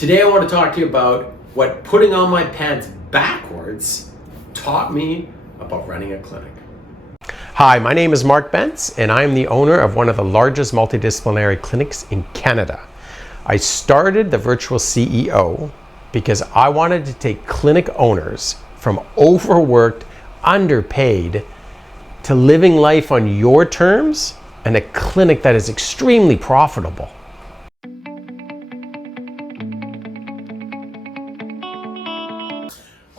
Today I want to talk to you about what putting on my pants backwards taught me about running a clinic. Hi, my name is Mark Bentz, and I am the owner of one of the largest multidisciplinary clinics in Canada. I started the Virtual CEO because I wanted to take clinic owners from overworked, underpaid, to living life on your terms and a clinic that is extremely profitable.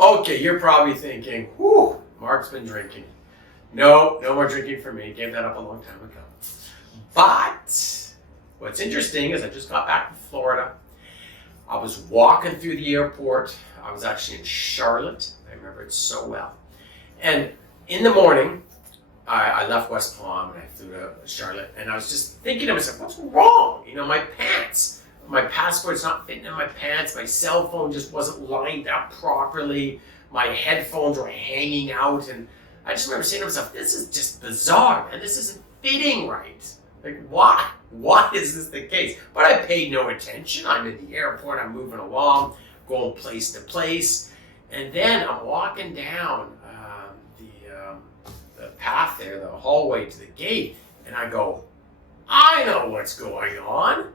Okay, you're probably thinking, whew, Mark's been drinking. No more drinking for me. Gave that up a long time ago. But what's interesting is I just got back from Florida. I was walking through the airport. I was actually in Charlotte. I remember it so well. And in the morning, I left West Palm and I flew to Charlotte. And I was just thinking to myself, what's wrong? My pants. My passport's not fitting in my pants. My cell phone just wasn't lined up properly. My headphones were hanging out. And I just remember saying to myself, this is just bizarre, man. This isn't fitting right. Like, why? Why is this the case? But I paid no attention. I'm in the airport. I'm moving along, going place to place. And then I'm walking down the path there, the hallway to the gate. And I go, I know what's going on.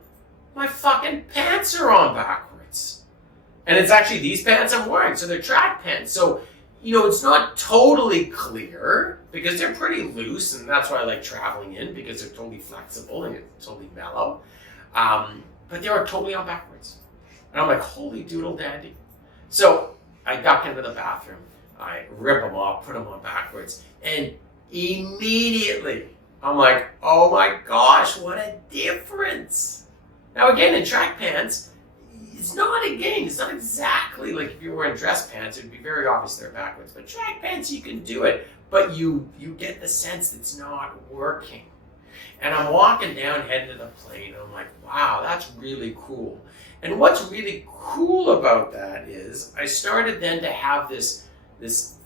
My fucking pants are on backwards. And it's actually these pants I'm wearing, so they're track pants. So, it's not totally clear because they're pretty loose, and that's why I like traveling in, because they're totally flexible and it's totally mellow. But they are totally on backwards. And I'm like, holy doodle dandy. So I duck into the bathroom, I rip them off, put them on backwards, and immediately I'm like, oh my gosh, what a difference. Now again, in track pants, it's not exactly like if you were in dress pants, it'd be very obvious they're backwards. But track pants, you can do it, but you get the sense it's not working. And I'm walking down, heading to the plane, and I'm like, wow, that's really cool. And what's really cool about that is I started then to have this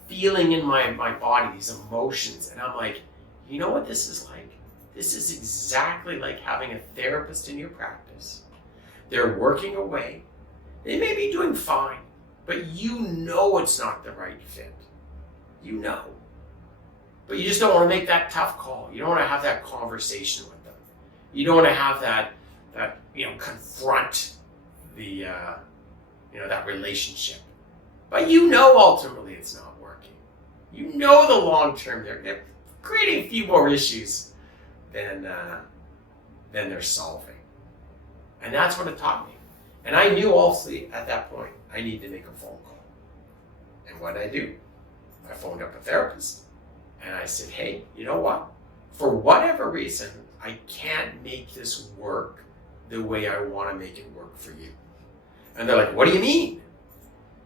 feeling in my body, these emotions, and I'm like, you know what this is like? This is exactly like having a therapist in your practice. They're working away. They may be doing fine, but it's not the right fit. But you just don't want to make that tough call. You don't want to have that conversation with them. You don't want to have that confront the that relationship. But ultimately it's not working. The long term they're creating a few more issues than they're solving. And that's what it taught me. And I knew also at that point, I needed to make a phone call. And what did I do? I phoned up a therapist and I said, hey, you know what? For whatever reason, I can't make this work the way I want to make it work for you. And they're like, what do you mean?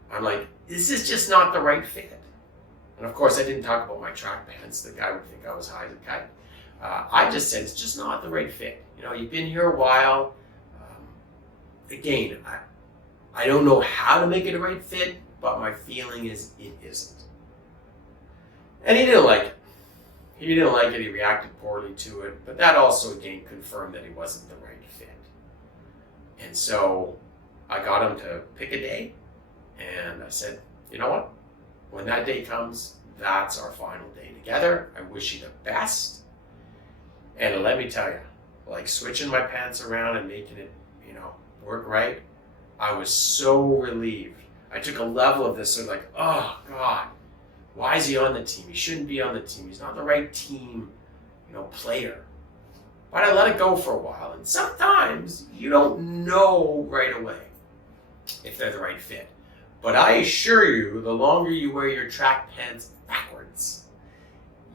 I'm like, this is just not the right fit. And of course, I didn't talk about my track pants. The guy would think I was high as a kite. I just said, it's just not the right fit. You've been here a while. Again, I don't know how to make it a right fit, but my feeling is it isn't. And he didn't like it. He reacted poorly to it, but that also again confirmed that he wasn't the right fit. And so I got him to pick a day, and I said, you know what? When that day comes, that's our final day together. I wish you the best. And let me tell you, like switching my pants around and making it, work right, I was so relieved. I took a level of this sort of like, oh God, why is he on the team? He shouldn't be on the team. He's not the right team, player. But I let it go for a while. And sometimes you don't know right away if they're the right fit. But I assure you, the longer you wear your track pants backwards,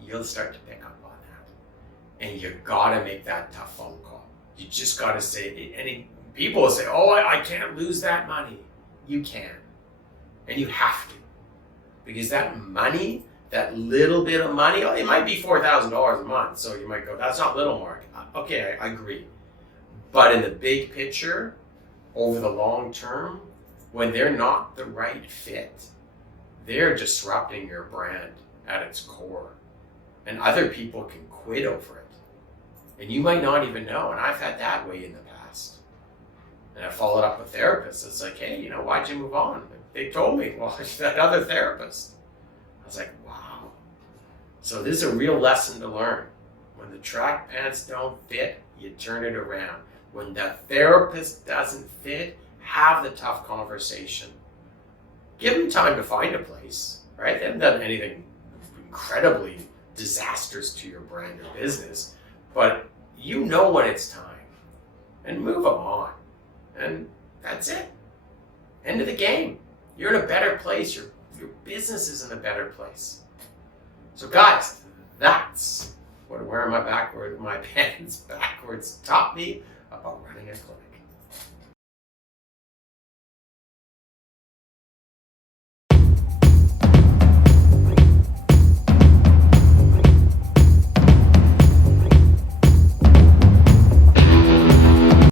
you'll start to pick up on that. And you gotta make that tough phone call. You just gotta say, people will say, oh, I can't lose that money. You can. And you have to. Because that money, that little bit of money, it might be $4,000 a month. So you might go, that's not little, Mark. Okay, I agree. But in the big picture, over the long term, when they're not the right fit, they're disrupting your brand at its core. And other people can quit over it. And you might not even know. And I've had that way in the past. And I followed up with therapists. It's like, hey, why'd you move on? They told me, well, it's that other therapist. I was like, wow. So this is a real lesson to learn. When the track pants don't fit, you turn it around. When the therapist doesn't fit, have the tough conversation. Give them time to find a place, right? They haven't done anything incredibly disastrous to your brand or business, but you know when it's time, and move them on. And that's it. End of the game. You're in a better place. Your business is in a better place. So guys, that's what wearing my pants backwards taught me about running a clinic.